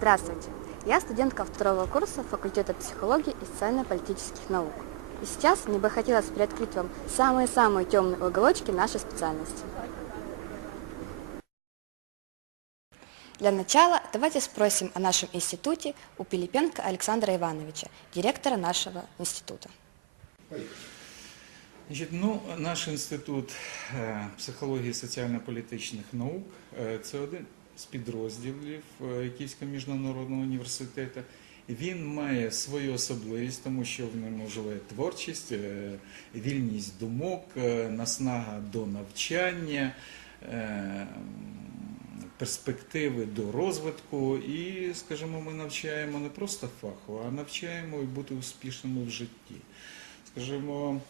Здравствуйте, я студентка второго курса факультета психологии и социально-политических наук. И сейчас мне бы хотелось приоткрыть вам самые-самые темные уголочки нашей специальности. Для начала давайте спросим о нашем институте у Пилипенко Александра Ивановича, директора нашего института. Значить, ну, наш інститут е, психології соціально-політичних наук е, це один з підрозділів е, Київського міжнародного університету. Він має свою особливість, тому що в ньому живе творчість, е, вільність думок, е, наснага до навчання, перспективи до розвитку. І, скажімо, ми навчаємо не просто фахово, а навчаємо бути успішними в житті. Скажімо,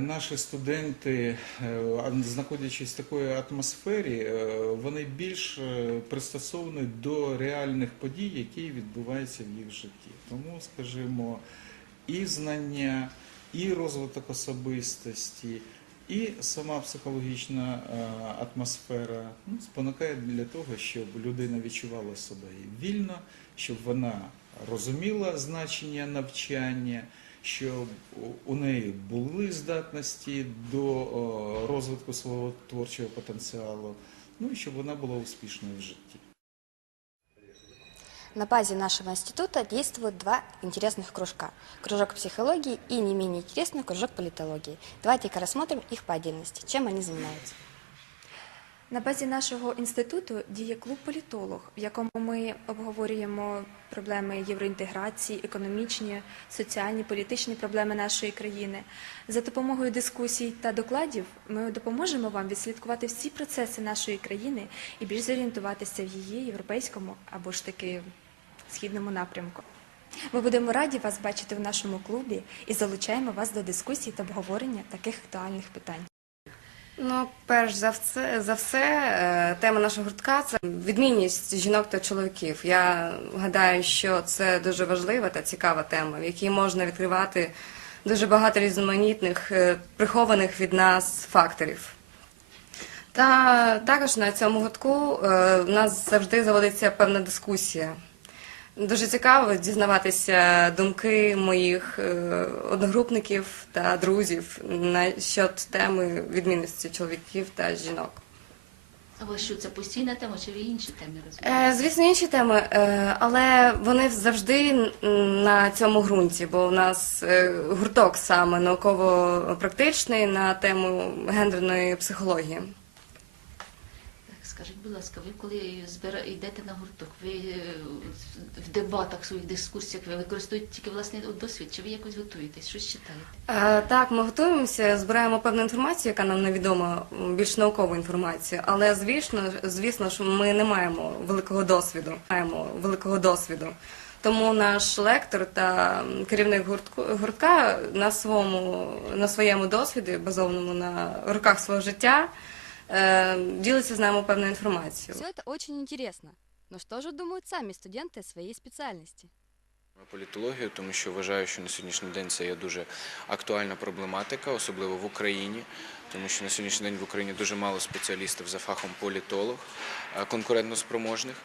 Наші студенти, е, знаходячись в такої атмосфері, е, вони більш е, пристосовані до реальних подій, які відбуваються в їх житті. Тому, скажімо, і знання, і розвиток особистості, і сама психологічна е, атмосфера ну, спонукає для того, щоб людина відчувала себе вільно, щоб вона розуміла значення навчання щоб у неї були здатності до розвитку свого творчого потенціалу, ну і щоб вона була успішною в житті. На базе нашего института действуют два интересных кружка. Кружок психологии и не менее интересный кружок политологии. Давайте-ка рассмотрим их по отдельности, чем они занимаются. На базі нашого інституту діє клуб політолог, в якому ми обговорюємо проблеми євроінтеграції, економічні, соціальні, політичні проблеми нашої країни. За допомогою дискусій та докладів ми допоможемо вам відслідкувати всі процеси нашої країни і більш зорієнтуватися в її європейському або ж таки східному напрямку. Ми будемо раді вас бачити в нашому клубі і залучаємо вас до дискусій та обговорення таких актуальних питань. Ну, перш за все, за все, е, тема нашого гуртка це відмінність жінок та чоловіків. Я гадаю, що це дуже важлива та цікава тема, в якій можна відкривати дуже багато різноманітних, е, прихованих від нас факторів. Та також на цьому гуртку е, в нас завжди заводиться певна дискусія. Дуже цікаво дізнаватися думки моїх е, одногрупників та друзів насчет теми відмінності чоловіків та жінок. А у вас що це постійна тема, чи ви інші теми розумієте? Е, Звісно, інші теми, е, але вони завжди на цьому ґрунті, бо в нас гурток саме науково-практичний на тему гендерної психології. Скажіть, будь ласка, ви коли збира... йдете на гурток, ви е, в дебатах, своїх дискусіях ви використовуєте тільки власний досвід, чи ви якось готуєтесь, щось читаєте? Е, Так, ми готуємося, збираємо певну інформацію, яка нам невідома, більш наукову інформацію. Але звісно, звісно ж, ми не маємо великого досвіду. Маємо великого досвіду. Тому наш лектор та керівник гуртку, гуртка на своєму на своєму досвіді, базованому на роках свого життя, е, ділиться з нами певною інформацією. Все это очень интересно. Но что же думают сами студенты о своей специальности? політологію, тому що вважаю, що на сьогоднішній день це є дуже актуальна проблематика, особливо в Україні, тому що на сьогоднішній день в Україні дуже мало спеціалістів за фахом політолог, е, конкурентноспроможних.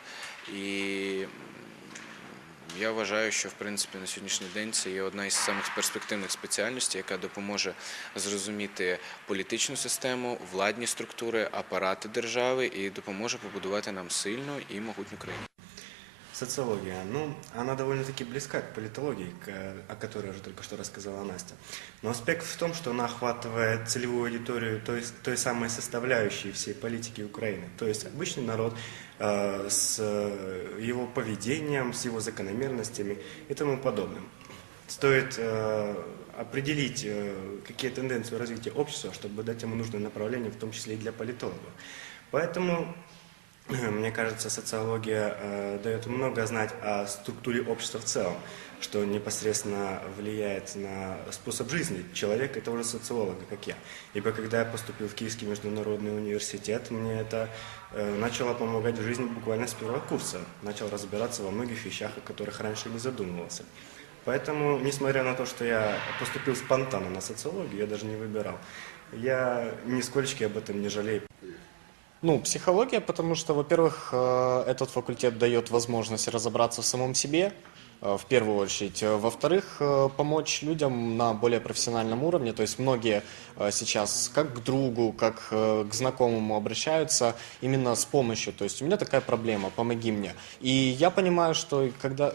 І м, я вважаю, що в принципі на сьогоднішній день це є одна із самих перспективних спеціальностей, яка допоможе зрозуміти політичну систему, владні структури, апарати держави і допоможе побудувати нам сильну і могутню країну. Социология, ну, она довольно-таки близка к политологии, о которой уже только что рассказала Настя. Но аспект в том, что она охватывает целевую аудиторию той, той самой составляющей всей политики Украины, то есть обычный народ э, с его поведением, с его закономерностями и тому подобным. Стоит э, определить, э, какие тенденции развития общества, чтобы дать ему нужное направление, в том числе и для политологов. Поэтому мне кажется, социология э, дает много знать о структуре общества в целом, что непосредственно влияет на способ жизни человека и того же как я. Ибо когда я поступил в Киевский международный университет, мне это э, начало помогать в жизни буквально с первого курса. Начал разбираться во многих вещах, о которых раньше не задумывался. Поэтому, несмотря на то, что я поступил спонтанно на социологию, я даже не выбирал, я нисколько об этом не жалею. Ну, психология, потому что, во-первых, э, этот факультет дает возможность разобраться в самом себе, э, в первую очередь. Э, Во-вторых, помочь людям на более профессиональном уровне. То есть многие сейчас как к другу, как к знакомому обращаются именно с помощью. То есть у меня такая проблема, помоги мне. И я понимаю, что когда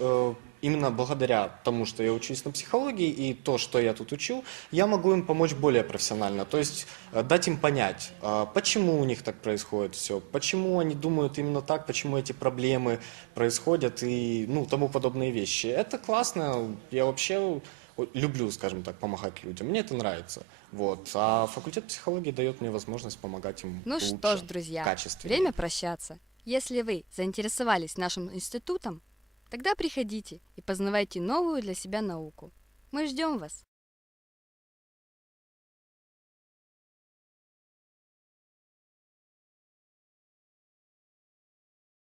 именно благодаря тому, что я учусь на психологии и то, что я тут учу, я могу им помочь более профессионально. То есть э, дать им понять, э, почему у них так происходит все, почему они думают именно так, почему эти проблемы происходят и ну, тому подобные вещи. Это классно. Я вообще люблю, скажем так, помогать людям. Мне это нравится. Вот. А факультет психологии дает мне возможность помогать им Ну лучше, что ж, друзья, время прощаться. Если вы заинтересовались нашим институтом, тогда приходите и познавайте новую для себя науку. Мы ждем вас.